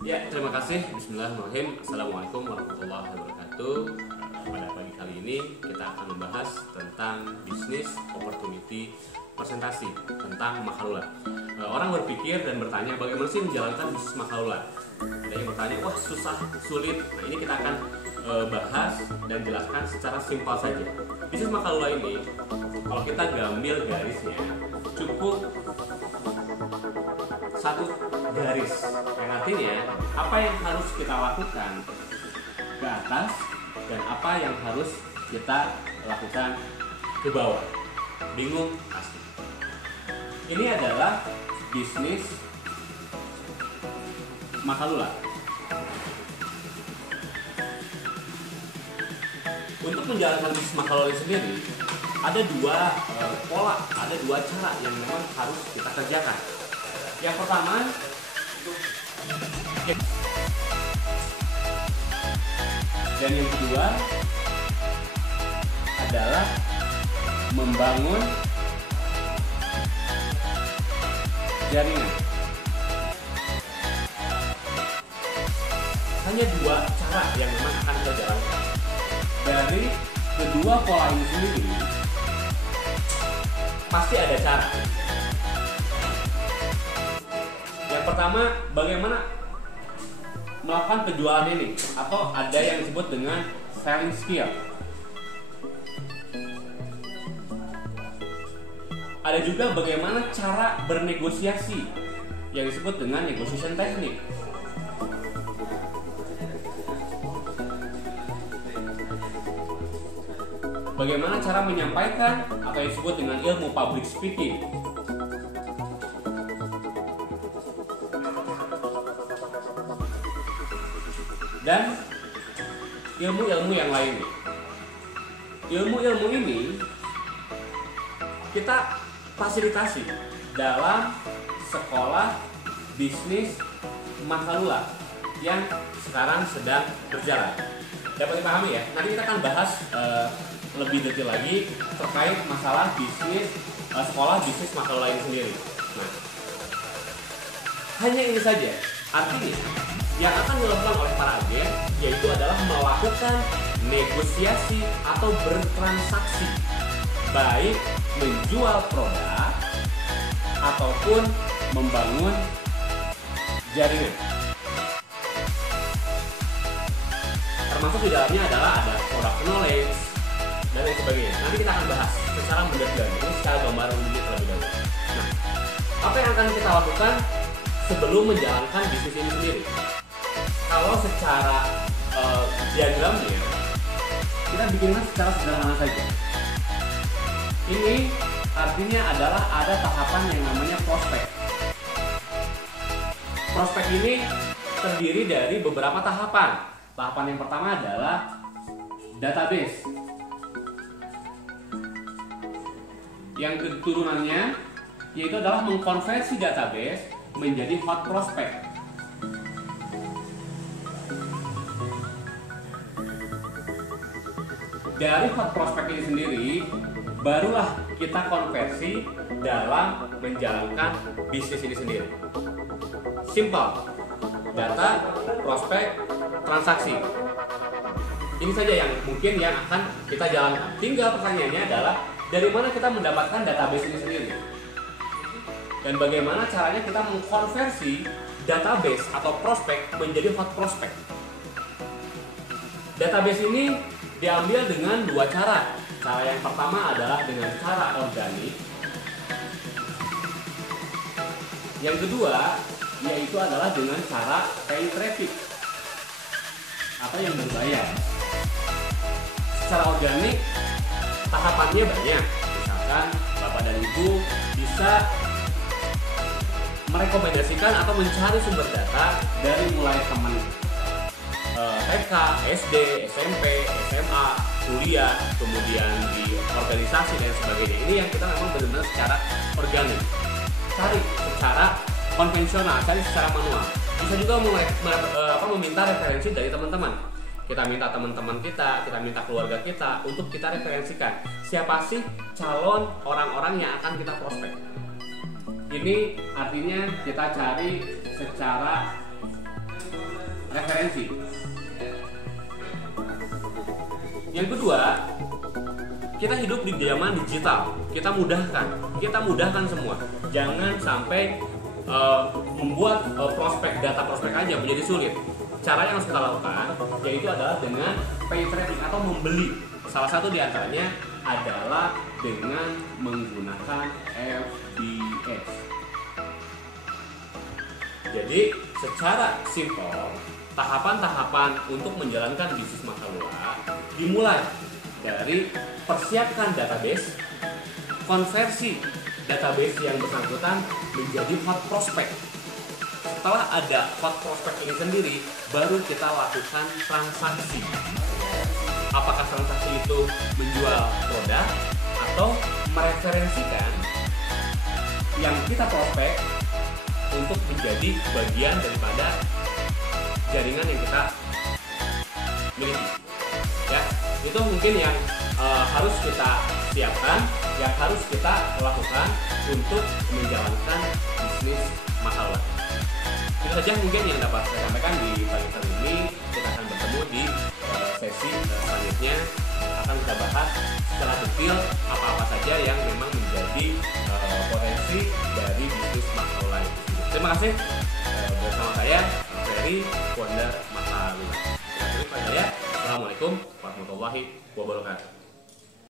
Ya, terima kasih. Bismillahirrahmanirrahim. Assalamualaikum warahmatullahi wabarakatuh. Pada pagi kali ini kita akan membahas tentang bisnis opportunity presentasi tentang Makhalula. Orang berpikir dan bertanya bagaimana sih menjalankan bisnis Makhalula. Ada yang bertanya, wah susah, sulit. Nah ini kita akan bahas dan jelaskan secara simpel saja. Bisnis Makhalula ini, kalau kita gambil garisnya, cukup satu garis, yang artinya apa yang harus kita lakukan ke atas dan apa yang harus kita lakukan ke bawah. Bingung pasti. Ini adalah bisnis Makhalula. Untuk menjalankan bisnis Makhalula sendiri ada dua pola, ada dua cara yang memang harus kita kerjakan. Yang pertama, dan yang kedua adalah membangun jaringan. Hanya dua cara yang memang akan kita jalankan. Dari kedua pola ini sendiri pasti ada cara. Yang pertama, bagaimana melakukan penjualan ini, atau ada yang disebut dengan selling skill. Ada juga bagaimana cara bernegosiasi yang disebut dengan negotiation technique. Bagaimana cara menyampaikan atau yang disebut dengan ilmu public speaking. Dan ilmu-ilmu yang lainnya. Ilmu-ilmu ini kita fasilitasi dalam sekolah bisnis Makhalula yang sekarang sedang berjalan. Dapat dipahami ya? Nanti kita akan bahas lebih detail lagi terkait masalah bisnis sekolah bisnis Makhalula ini sendiri. Nah, hanya ini saja. Artinya yang akan dilakukan oleh para agen yaitu adalah melakukan negosiasi atau bertransaksi, baik menjual produk ataupun membangun jaringan. Termasuk di dalamnya adalah ada product knowledge dan lain sebagainya. Nanti kita akan bahas secara mendetail, ini secara gambaran terlebih dahulu. Nah, apa yang akan kita lakukan sebelum menjalankan bisnis ini sendiri? Kalau secara diagramnya kita bikinkan secara sederhana saja. Ini artinya adalah ada tahapan yang namanya prospek. Prospek ini terdiri dari beberapa tahapan. Tahapan yang pertama adalah database. Yang keturunannya yaitu adalah mengkonversi database menjadi hot prospect. Dari hot prospect ini sendiri, barulah kita konversi dalam menjalankan bisnis ini sendiri. Simple, data, prospek, transaksi. Ini saja yang mungkin yang akan kita jalankan. Tinggal pertanyaannya adalah dari mana kita mendapatkan database ini sendiri, dan bagaimana caranya kita mengkonversi database atau prospek menjadi hot prospect. Database ini diambil dengan dua cara. Cara yang pertama adalah dengan cara organik. Yang kedua yaitu adalah dengan cara pay traffic atau yang berbayar. Secara organik tahapannya banyak. Misalkan Bapak dan Ibu bisa merekomendasikan atau mencari sumber data dari mulai teman TK, SD, SMP, SMA, kuliah, kemudian di organisasi dan sebagainya. Ini yang kita memang benar-benar secara organik. Cari secara konvensional, cari secara manual. Bisa juga meminta referensi dari teman-teman. Kita minta teman-teman kita minta keluarga kita untuk kita referensikan. Siapa sih calon orang-orang yang akan kita prospek? Ini artinya kita cari secara referensi. Yang kedua, kita hidup di zaman digital. Kita mudahkan semua. Jangan sampai membuat data prospek aja menjadi sulit. Cara yang harus kita lakukan yaitu adalah dengan pay traffic atau membeli. Salah satu diantaranya adalah dengan menggunakan FBS. Jadi secara simpel, tahapan-tahapan untuk menjalankan bisnis Makalua dimulai dari persiapkan database, konversi database yang bersangkutan menjadi hot prospect. Setelah ada hot prospect ini sendiri, baru kita lakukan transaksi. Apakah transaksi itu menjual produk atau mereferensikan yang kita prospek untuk menjadi bagian daripada jaringan yang kita miliki. Ya, itu mungkin yang harus kita siapkan, yang harus kita lakukan untuk menjalankan bisnis Makalua. Itu saja mungkin yang dapat saya sampaikan di pagi kali ini. Kita akan bertemu di sesi selanjutnya. Akan kita bahas secara detail apa-apa saja yang memang menjadi potensi dari bisnis Makalua itu. Terima kasih bersama saya Ferry, founder Makalua. Assalamualaikum warahmatullahi wabarakatuh.